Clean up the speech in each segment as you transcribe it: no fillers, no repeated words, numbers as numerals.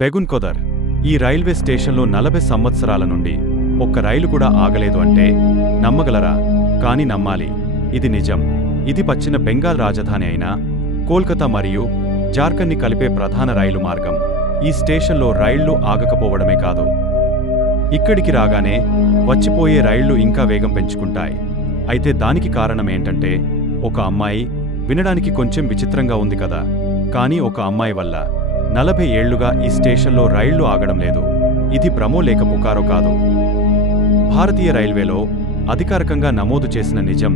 బెగున్కొదర్ ఈ రైల్వే స్టేషన్లో 40 సంవత్సరాల నుండి ఒక్క రైలు కూడా ఆగలేదు అంటే నమ్మగలరా? కాని నమ్మాలి, ఇది నిజం. ఇది పశ్చిమ బెంగాల్ రాజధాని అయిన కోల్కతా మరియు జార్ఖండ్ని కలిపే ప్రధాన రైలు మార్గం. ఈ స్టేషన్లో రైళ్లు ఆగకపోవడమే కాదు, ఇక్కడికి రాగానే వచ్చిపోయే రైళ్లు ఇంకా వేగం పెంచుకుంటాయి. అయితే దానికి కారణమేంటంటే ఒక అమ్మాయి. వినడానికి కొంచెం విచిత్రంగా ఉంది కదా, కానీ ఒక అమ్మాయి వల్ల 40 ఏళ్లుగా ఈ స్టేషన్లో రైళ్లు ఆగడం లేదు. ఇది భ్రమో లేక పుకారో కాదు. భారతీయ రైల్వేలో అధికారికంగా నమోదు చేసిన నిజం.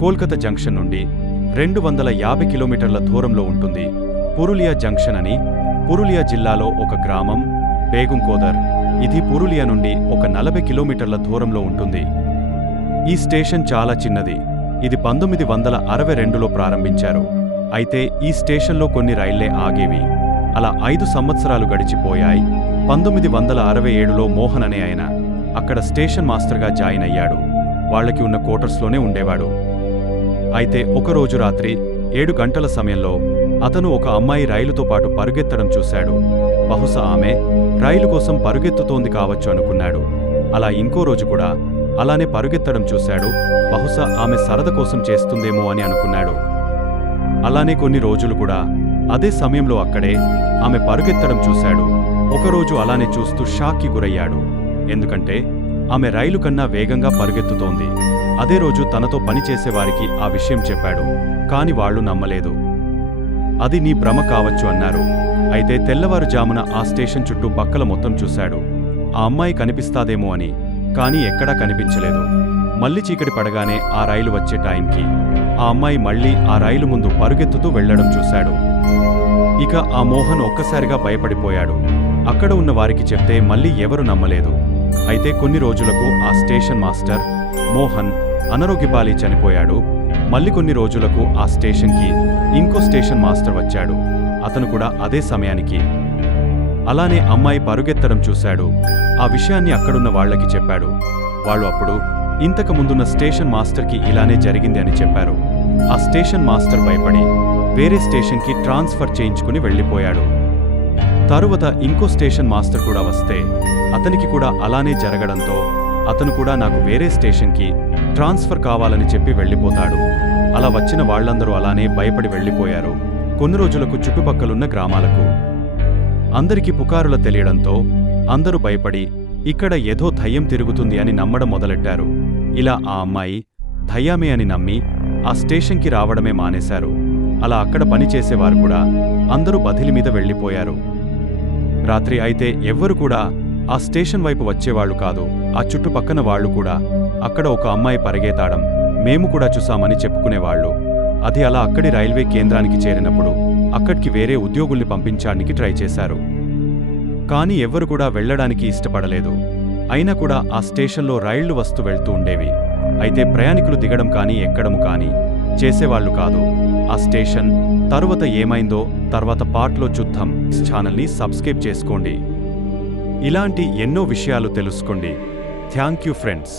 కోల్కతా జంక్షన్ నుండి 250 కిలోమీటర్ల దూరంలో ఉంటుంది పురులియా జంక్షన్ అని. పురులియా జిల్లాలో ఒక గ్రామం బేగున్కోదర్. ఇది పురులియా నుండి ఒక 40 కిలోమీటర్ల దూరంలో ఉంటుంది. ఈ స్టేషన్ చాలా చిన్నది. ఇది 1962లో ప్రారంభించారు. అయితే ఈ స్టేషన్లో కొన్ని రైళ్లే ఆగేవి. అలా 5 సంవత్సరాలు గడిచిపోయాయి. 1967లో మోహన్ అనే ఆయన అక్కడ స్టేషన్ మాస్టర్గా జాయిన్ అయ్యాడు. వాళ్లకి ఉన్న క్వార్టర్స్లోనే ఉండేవాడు. అయితే ఒకరోజు రాత్రి 7 గంటల సమయంలో అతను ఒక అమ్మాయి రైలుతో పాటు పరుగెత్తడం చూశాడు. బహుశా ఆమె రైలు కోసం పరుగెత్తుతోంది కావచ్చు అనుకున్నాడు. అలా ఇంకో రోజు కూడా అలానే పరుగెత్తడం చూశాడు. బహుశా ఆమె సరద కోసం చేస్తుందేమో అని అనుకున్నాడు. అలానే కొన్ని రోజులు కూడా అదే సమయంలో అక్కడే ఆమె పరుగెత్తడం చూశాడు. ఒకరోజు అలానే చూస్తూ షాక్కి గురయ్యాడు. ఎందుకంటే ఆమె రైలు కన్నా వేగంగా పరుగెత్తుతోంది. అదే రోజు తనతో పనిచేసేవారికి ఆ విషయం చెప్పాడు. కాని వాళ్లు నమ్మలేదు. అది నీ భ్రమ కావచ్చు అన్నారు. అయితే తెల్లవారుజామున ఆ స్టేషన్ చుట్టూ పక్కల మొత్తం చూశాడు, ఆ అమ్మాయి కనిపిస్తాదేమో అని. కానీ ఎక్కడా కనిపించలేదు. మళ్లీ చీకటి పడగానే ఆ రైలు వచ్చే టైంకి ఆ అమ్మాయి మళ్లీ ఆ రైలు ముందు పరుగెత్తుతూ వెళ్లడం చూశాడు. ఇక ఆ మోహన్ ఒక్కసారిగా భయపడిపోయాడు. అక్కడ ఉన్న వారికి చెప్తే మళ్లీ ఎవరు నమ్మలేదు. అయితే కొన్ని రోజులకు ఆ స్టేషన్ మాస్టర్ మోహన్ అనారోగ్యపాలి చనిపోయాడు. మళ్లీ కొన్ని రోజులకు ఆ స్టేషన్కి ఇంకో స్టేషన్ మాస్టర్ వచ్చాడు. అతను కూడా అదే సమయానికి అలానే అమ్మాయి పరుగెత్తడం చూశాడు. ఆ విషయాన్ని అక్కడున్న వాళ్లకి చెప్పాడు. వాళ్ళు అప్పుడు ఇంతకు ముందున్న స్టేషన్ మాస్టర్కి ఇలానే జరిగింది అని చెప్పారు. ఆ స్టేషన్ మాస్టర్ భయపడి వేరే స్టేషన్కి ట్రాన్స్ఫర్ చేయించుకుని వెళ్లిపోయాడు. తరువాత ఇంకో స్టేషన్ మాస్టర్ కూడా వస్తే అతనికి కూడా అలానే జరగడంతో అతను కూడా నాకు వేరే స్టేషన్కి ట్రాన్స్ఫర్ కావాలని చెప్పి వెళ్లిపోతాడు. అలా వచ్చిన వాళ్లందరూ అలానే భయపడి వెళ్లిపోయారు. కొన్ని రోజులకు చుట్టుపక్కలున్న గ్రామాలకు అందరికీ పుకారుల తెలియడంతో అందరూ భయపడి ఇక్కడ ఏదో దయ్యం తిరుగుతుంది అని నమ్మడం మొదలెట్టారు. ఇలా ఆ అమ్మాయి దయ్యామే అని నమ్మి ఆ స్టేషన్కి రావడమే మానేశారు. అలా అక్కడ పనిచేసేవారు కూడా అందరూ బదిలీ మీద వెళ్లిపోయారు. రాత్రి అయితే ఎవ్వరు కూడా ఆ స్టేషన్ వైపు వచ్చేవాళ్లు కాదు. ఆ చుట్టుపక్కన వాళ్లు కూడా అక్కడ ఒక అమ్మాయి పరిగెత్తాడం మేము కూడా చూసామని చెప్పుకునేవాళ్లు. అది అలా అక్కడి రైల్వే కేంద్రానికి చేరినప్పుడు అక్కడికి వేరే ఉద్యోగుల్ని పంపించడానికి ట్రై చేశారు. కానీ ఎవ్వరు కూడా వెళ్లడానికి ఇష్టపడలేదు. అయినా కూడా ఆ స్టేషన్లో రైళ్లు వస్తూ వెళ్తూ ఉండేవి. అయితే ప్రయాణికులు దిగడం కానీ ఎక్కడము కానీ చేసేవాళ్లు కాదు. ఆ స్టేషన్ తరువాత ఏమైందో తర్వాత పార్ట్లో చూద్దాం. ఛానల్ని సబ్స్క్రైబ్ చేసుకోండి. ఇలాంటి ఎన్నో విషయాలు తెలుసుకోండి. Thank you friends.